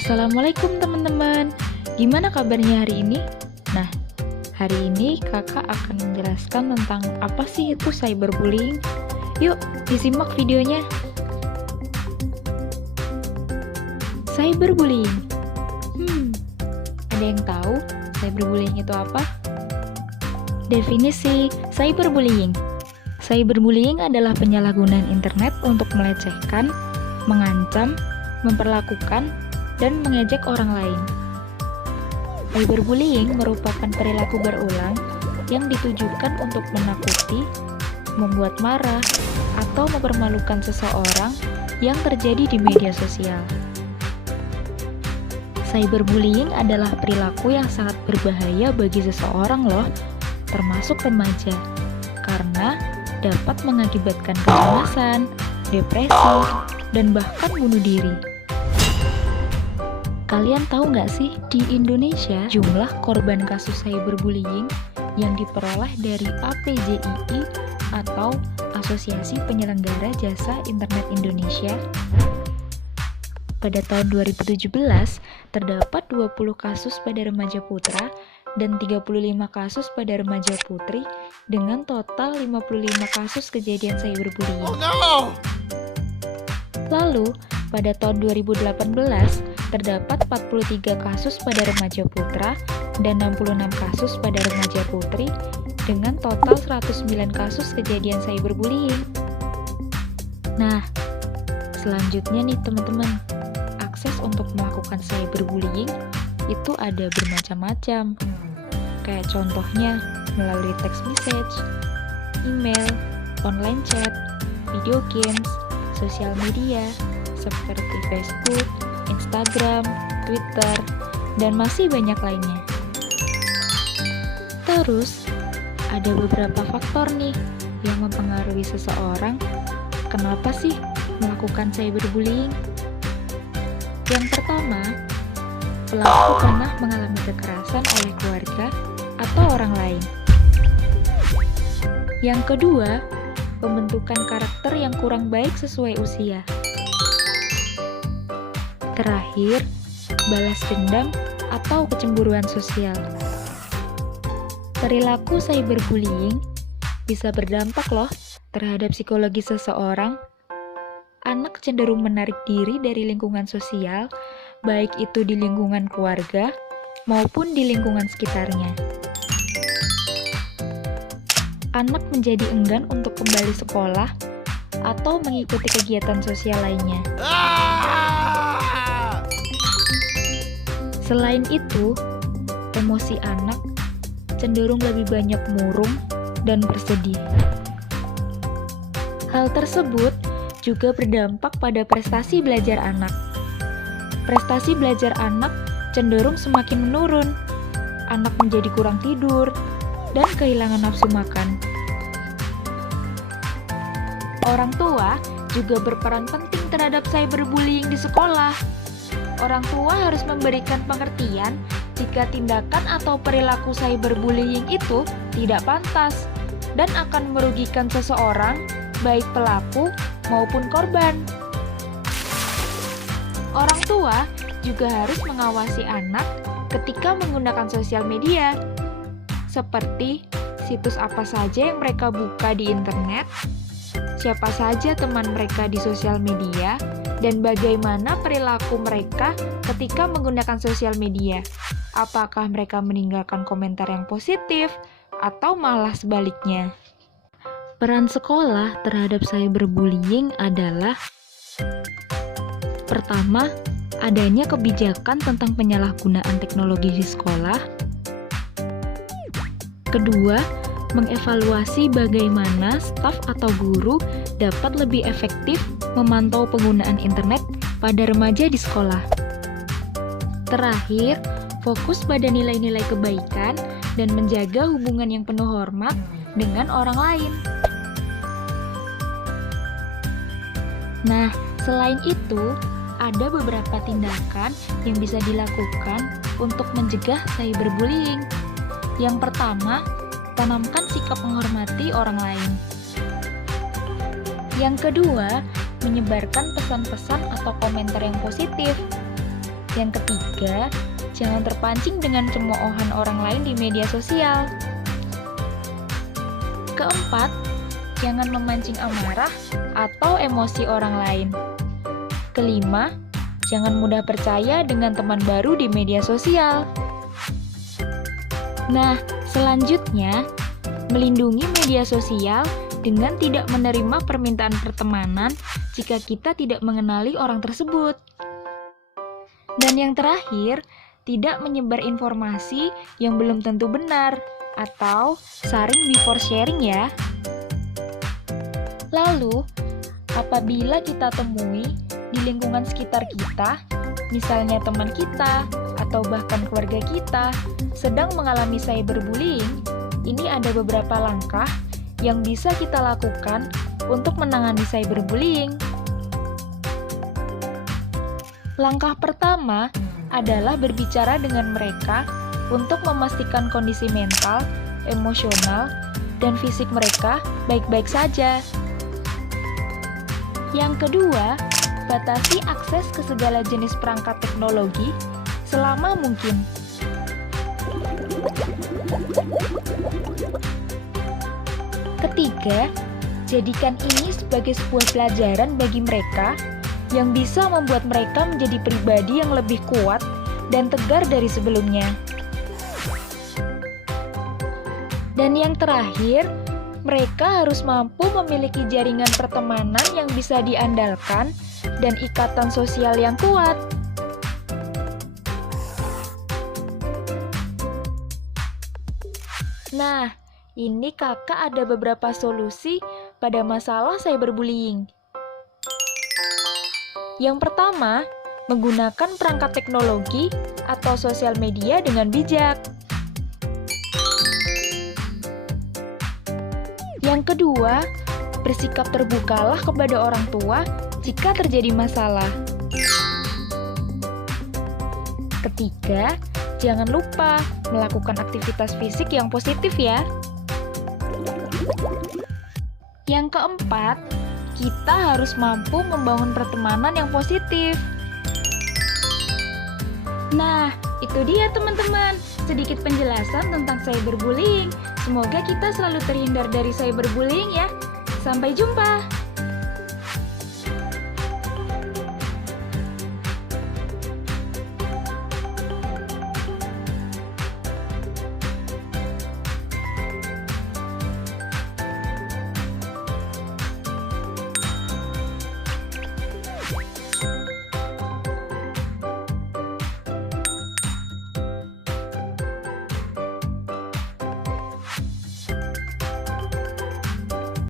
Assalamualaikum teman-teman. Gimana kabarnya hari ini? Nah, hari ini kakak akan menjelaskan tentang apa sih itu cyberbullying. Yuk, disimak videonya. Cyberbullying. Ada yang tahu cyberbullying itu apa? Definisi cyberbullying. Cyberbullying adalah penyalahgunaan internet untuk melecehkan, mengancam, memperlakukan, dan mengejek orang lain. Cyberbullying merupakan perilaku berulang yang ditujukan untuk menakuti, membuat marah, atau mempermalukan seseorang yang terjadi di media sosial. Cyberbullying adalah perilaku yang sangat berbahaya bagi seseorang loh, termasuk remaja, karena dapat mengakibatkan kecemasan, depresi, dan bahkan bunuh diri. Kalian tahu nggak sih, di Indonesia jumlah korban kasus cyberbullying yang diperoleh dari APJII atau Asosiasi Penyelenggara Jasa Internet Indonesia? Pada tahun 2017, terdapat 20 kasus pada remaja putra dan 35 kasus pada remaja putri dengan total 55 kasus kejadian cyberbullying. Oh no! Lalu, pada tahun 2018, terdapat 43 kasus pada remaja putra dan 66 kasus pada remaja putri dengan total 109 kasus kejadian cyberbullying. Nah, selanjutnya nih teman-teman, akses untuk melakukan cyberbullying itu ada bermacam-macam. Kayak contohnya melalui text message, email, online chat, video games, sosial media seperti Facebook, Instagram, Twitter, dan masih banyak lainnya. Terus, ada beberapa faktor nih yang mempengaruhi seseorang kenapa sih melakukan cyberbullying. Yang pertama, pelaku pernah mengalami kekerasan oleh keluarga atau orang lain. Yang kedua, pembentukan karakter yang kurang baik sesuai usia. Terakhir, balas dendam atau kecemburuan sosial. Perilaku cyberbullying bisa berdampak loh terhadap psikologi seseorang. Anak cenderung menarik diri dari lingkungan sosial, baik itu di lingkungan keluarga maupun di lingkungan sekitarnya. Anak menjadi enggan untuk kembali sekolah atau mengikuti kegiatan sosial lainnya. Selain itu, emosi anak cenderung lebih banyak murung dan bersedih. Hal tersebut juga berdampak pada prestasi belajar anak. Prestasi belajar anak cenderung semakin menurun. Anak menjadi kurang tidur dan kehilangan nafsu makan. Orang tua juga berperan penting terhadap cyberbullying di sekolah. Orang tua harus memberikan pengertian jika tindakan atau perilaku cyberbullying itu tidak pantas dan akan merugikan seseorang, baik pelaku maupun korban. Orang tua juga harus mengawasi anak ketika menggunakan sosial media, seperti situs apa saja yang mereka buka di internet, siapa saja teman mereka di sosial media, dan bagaimana perilaku mereka ketika menggunakan sosial media. Apakah mereka meninggalkan komentar yang positif atau malah sebaliknya? Peran sekolah terhadap cyberbullying adalah: pertama, adanya kebijakan tentang penyalahgunaan teknologi di sekolah. Kedua, mengevaluasi bagaimana staf atau guru dapat lebih efektif memantau penggunaan internet pada remaja di sekolah. Terakhir, fokus pada nilai-nilai kebaikan dan menjaga hubungan yang penuh hormat dengan orang lain. Nah, selain itu, ada beberapa tindakan yang bisa dilakukan untuk mencegah cyberbullying. Yang pertama, tanamkan sikap menghormati orang lain. Yang kedua, menyebarkan pesan-pesan atau komentar yang positif. Yang ketiga, jangan terpancing dengan cemoohan orang lain di media sosial. Keempat, jangan memancing amarah atau emosi orang lain. Kelima, jangan mudah percaya dengan teman baru di media sosial. Nah, selanjutnya, melindungi media sosial dengan tidak menerima permintaan pertemanan jika kita tidak mengenali orang tersebut. Dan yang terakhir, tidak menyebar informasi yang belum tentu benar atau sharing before sharing ya. Lalu, apabila kita temui di lingkungan sekitar kita, misalnya teman kita atau bahkan keluarga kita sedang mengalami cyberbullying, ini ada beberapa langkah yang bisa kita lakukan untuk menangani cyberbullying. Langkah pertama adalah berbicara dengan mereka untuk memastikan kondisi mental, emosional, dan fisik mereka baik-baik saja. Yang kedua, batasi akses ke segala jenis perangkat teknologi selama mungkin. Ketiga, jadikan ini sebagai sebuah pelajaran bagi mereka yang bisa membuat mereka menjadi pribadi yang lebih kuat dan tegar dari sebelumnya. Dan yang terakhir, mereka harus mampu memiliki jaringan pertemanan yang bisa diandalkan dan ikatan sosial yang kuat. Nah, ini kakak ada beberapa solusi pada masalah cyberbullying. Yang pertama, menggunakan perangkat teknologi atau sosial media dengan bijak. Yang kedua, bersikap terbukalah kepada orang tua jika terjadi masalah. Ketiga, jangan lupa melakukan aktivitas fisik yang positif ya. Yang keempat, kita harus mampu membangun pertemanan yang positif. Nah, itu dia teman-teman, sedikit penjelasan tentang cyberbullying. Semoga kita selalu terhindar dari cyberbullying ya. Sampai jumpa!